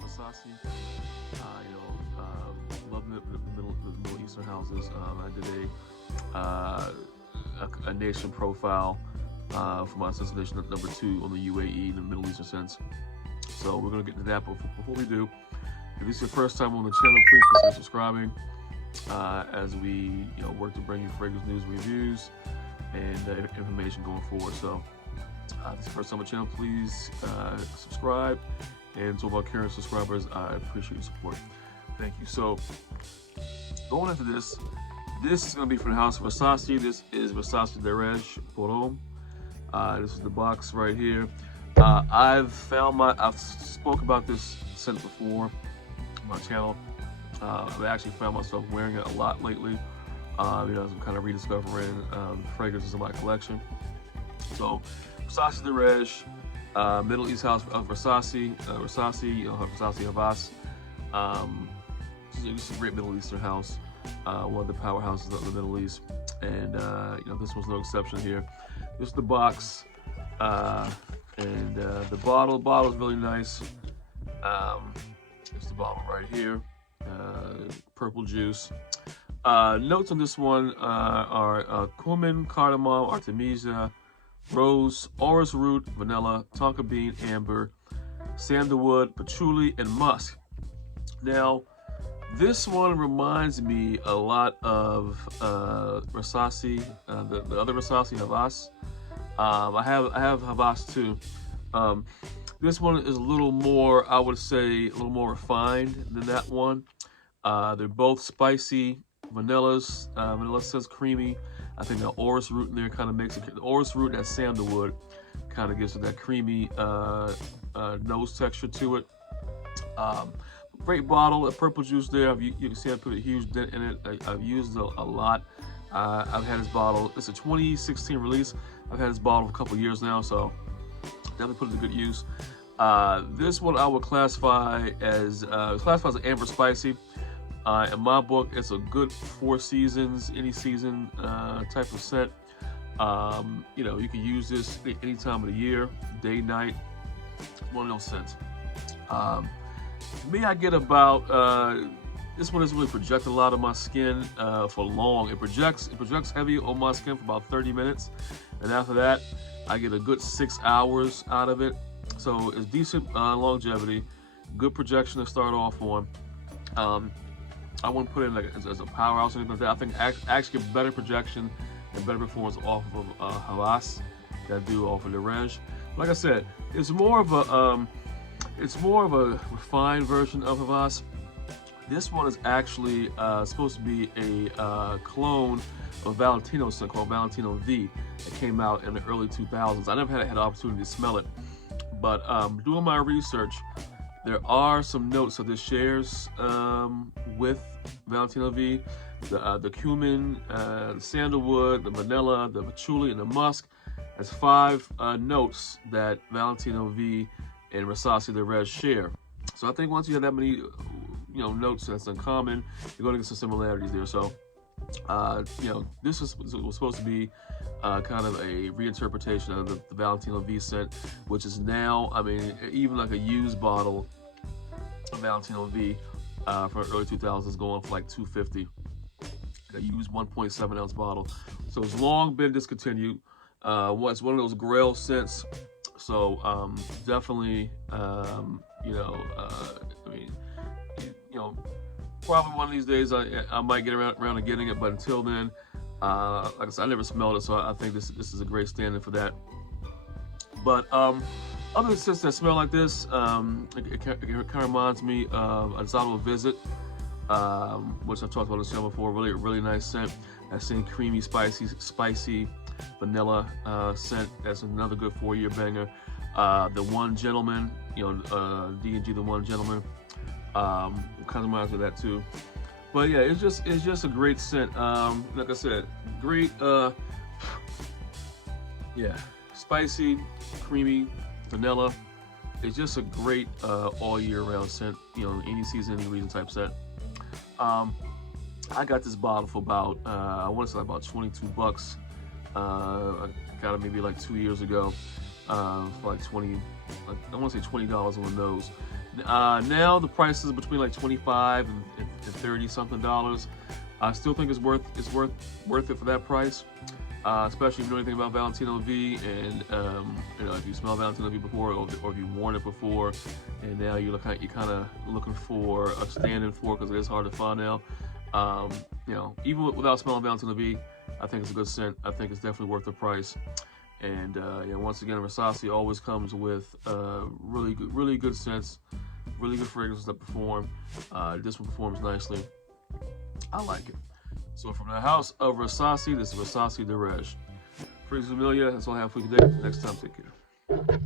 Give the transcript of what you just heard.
house Rasasi. Love the Middle Eastern houses. I did a nation profile for my destination number 2 on the UAE in the Middle Eastern sense. So we're gonna get into that, but before we do, if this is your first time on the channel, please consider subscribing as we work to bring you fragrance news, reviews, and information going forward. So this is the first time on the channel, please subscribe. And to all our current subscribers, I appreciate your support. Thank you. So going into this is going to be from the house of Rasasi. This is Rasasi Daarej for Homme. This is the box right here. I've spoke about this scent before on my channel. I've actually found myself wearing it a lot lately. As I'm kind of rediscovering fragrances in my collection. So Rasasi Daarej, Middle East house of Rasasi, Rasasi Havas. It's a great Middle Eastern house, one of the powerhouses of the Middle East, and this was no exception here. This is the box, and the bottle. The bottle is really nice. It's the bottle right here, purple juice. Notes on this one are cumin, cardamom, artemisia, rose, orris root, vanilla, tonka bean, amber, sandalwood, patchouli, and musk. Now, this one reminds me a lot of Rasasi, the other Rasasi Havas. I have Havas too. This one is a little more, I would say, a little more refined than that one. They're both spicy. Vanilla says creamy. I think the orris root in there kind of makes it. The orris root and that sandalwood kind of gives it that creamy nose texture to it. Great bottle, a purple juice there. You can see I put a huge dent in it. I've used it a lot. I've had this bottle. It's a 2016 release. I've had this bottle for a couple years now, so definitely put it to good use. This one I would classify as an amber spicy. In my book, it's a good 4 seasons, any season type of scent. You can use this any time of the year, day, night. One of those scents. Me, I get about this one doesn't really project a lot on my skin for long. It projects heavy on my skin for about 30 minutes, and after that, I get a good 6 hours out of it. So it's decent longevity, good projection to start off on. I wouldn't put it in as a powerhouse or anything like that. I think I actually get better projection and better performance off of Havas than I do off of Daarej. Like I said, it's more of a refined version of Havas. This one is actually supposed to be a clone of Valentino's scent called Valentino V that came out in the early 2000s. I never had an opportunity to smell it, but doing my research, there are some notes that this shares with Valentino V. The cumin, the sandalwood, the vanilla, the patchouli, and the musk. There's 5 notes that Valentino V and Rasasi Daarej share. So I think once you have that many notes that's uncommon, you're going to get some similarities there. So this was supposed to be kind of a reinterpretation of the Valentino V scent, which is now, I mean, even like a used bottle of Valentino V from the early 2000s going for like $250. A used 1.7 ounce bottle. So it's long been discontinued. It's one of those grail scents. So definitely, probably one of these days I might get around to getting it, but until then, like I said, I never smelled it, so I think this is a great stand-in for that. But other scents that smell like this, it kind of reminds me of a Zato Visit, which I've talked about on the channel before. Really nice scent. That same creamy, spicy vanilla scent. That's another good 4-year banger. The One Gentleman, D&G The One Gentleman, kind of reminds me of that too. But yeah, it's just a great scent. Like I said, great. Yeah, spicy, creamy, vanilla. It's just a great all year round scent. Any season, any reason type scent. I got this bottle for about I want to say about 22 bucks. I got it maybe like 2 years ago for like I want to say $20 on the nose. Now the price is between like 25 and 30 something dollars. I still think it's worth it for that price, especially if you know anything about Valentino V, and you know, if you smell Valentino V before, or if you've worn it before, and now you're kind of looking for a stand-in for it, because it is hard to find now. You know, even without smelling Valentino V, I think it's a good scent. I think it's definitely worth the price. And yeah, once again, Rasasi always comes with really good scents, really good fragrances that perform. This one performs nicely. I like it. So from the house of Rasasi, this is Rasasi Daarej. Friends, Amelia, that's all I have for you today. Next time, take care.